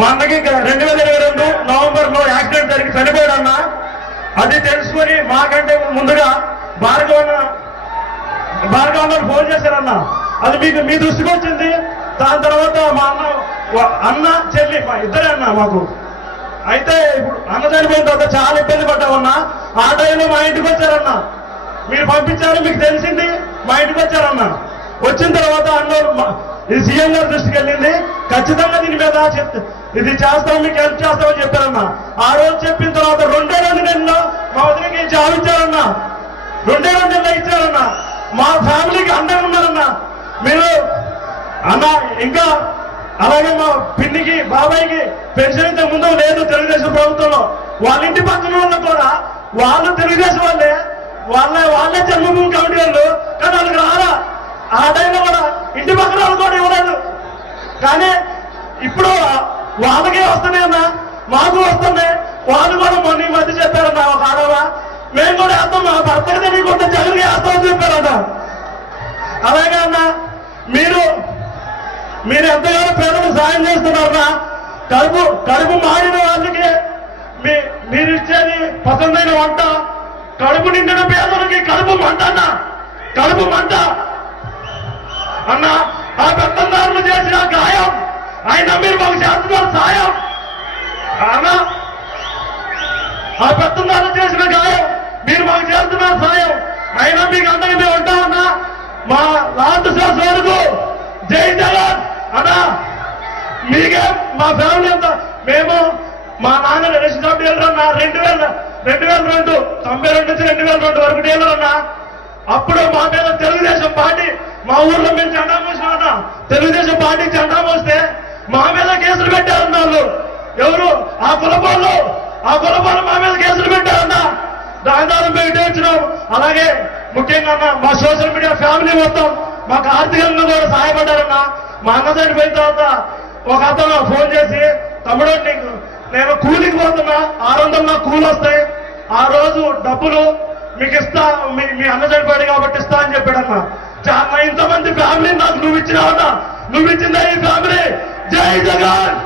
మా అన్నకి రెండు వేల ఇరవై రెండు నవంబర్లో యాక్సిడెంట్ జరిగి చనిపోయాడు అన్న అది తెలుసుకొని మాకంటే ముందుగా భార్గవన్న భార్గవన్న ఫోన్ చేశారన్న. అది మీకు మీ దృష్టికి వచ్చింది. దాని తర్వాత మా అన్న అన్న చెల్లి మా ఇద్దరే అన్న మాకు. అయితే ఇప్పుడు అన్న చనిపోయిన తర్వాత చాలా ఇబ్బంది పడ్డామన్నా. ఆ టైంలో మా ఇంటికి వచ్చారన్న. మీరు పంపించారు మీకు తెలిసింది మా ఇంటికి వచ్చారన్న. వచ్చిన తర్వాత అన్న మా- ఇది సీఎం గారి దృష్టికి వెళ్ళింది. ఖచ్చితంగా దీని మీద ఇది చేస్తాం మీకు హెల్ప్ చేస్తామని చెప్పారన్న. ఆ రోజు చెప్పిన తర్వాత రెండే రెండు నెలల్లో మా వదిలికి జాబ్ ఇచ్చారన్నా? రెండే రెండు నెలలు ఇచ్చారన్న. మా ఫ్యామిలీకి అండగా ఉన్నారన్న. మీరు అన్న ఇంకా అలాగే మా పిన్నికి బాబాయ్కి పెన్షన్ ఇంత ముందు లేదు తెలుగుదేశం ప్రభుత్వంలో. వాళ్ళ ఇంటి పక్కన వాళ్ళు కూడా వాళ్ళు తెలుగుదేశం వాళ్ళే. వాళ్ళే వాళ్ళే జన్మ కమిటీ వాళ్ళు కానీ వాళ్ళకి రారా ఆ టైంలో కూడా ఇంటి పక్కన వాళ్ళు కూడా ఇవ్వలేదు కానీ ఇప్పుడు వాళ్ళకే వస్తున్నాయి అన్న మాకు వస్తున్నాయి వాళ్ళు కూడా మొన్న ఈ మధ్య చెప్పారన్నా ఒక ఆడవా మేము కూడా వేస్తాం మా భర్తకి తెలియకుండా జగన్కి వేస్తామని చెప్పారన్నా. అలాగే అన్న మీరు మీరు ఎంతగానో పేదలకు సాయం చేస్తున్నారన్నా. కడుపు కడుపు మారిన వాళ్ళకి మీ మీరు ఇచ్చేది పసందైన వంట. కడుపు నిండిన పేదలకి కడుపు మంట అన్న. కడుపు మంట. అన్న ఆ పెత్తందారులు చేసిన గాయం ఆయన మీరు మాకు చేస్తున్నారు సాయం. అన్న ఆ పెత్తందారులు చేసిన గాయం మీరు మాకు చేస్తున్నారు సాయం. అయినా మీకు అందరికి మేము ఉంటామన్నా మా లాంటి శ్వాస వరకు జై జగన్. అన్నా మీకే మా ఫ్యామిలీ అంతా మేము మా నాన్న రేషన్ షాప్ డీలర్ అన్న రెండు వేల రెండు వేల రెండు తొంభై రెండు నుంచి రెండు వేల రెండు వరకు డీలర్ అన్న. అప్పుడు మా మీద తెలుగుదేశం పార్టీ మా ఊర్లో మేము జెండా మోసిన తెలుగుదేశం పార్టీ జెండా మోస్తే మా మీద కేసులు పెట్టారన్న వాళ్ళు ఎవరు? ఆ కులపాలు. ఆ కులపాలు మా మీద కేసులు పెట్టారన్న. దాని పెట్టించడం అలాగే ముఖ్యంగా అన్న మా సోషల్ మీడియా ఫ్యామిలీ మొత్తం మాకు ఆర్థికంగా కూడా సహాయపడ్డారన్న. మా అన్న చనిపోయిన తర్వాత ఒక అతను ఫోన్ చేసి తమ్ముడు నీకు నేను కూలికి పోతున్నా. ఆరు వందలు నాకు కూలి వస్తాయి. ఆ రోజు డబ్బులు మీకు ఇస్తా. మీ మీ అన్న చనిపోయాడు కాబట్టి ఇస్తా అని చెప్పాడన్న. చాలా ఇంతమంది ఫ్యామిలీ నాకు నువ్వు ఇచ్చినావన్నా. నువ్వు ఇచ్చిందా ఈ ఫ్యామిలీ జై జగన్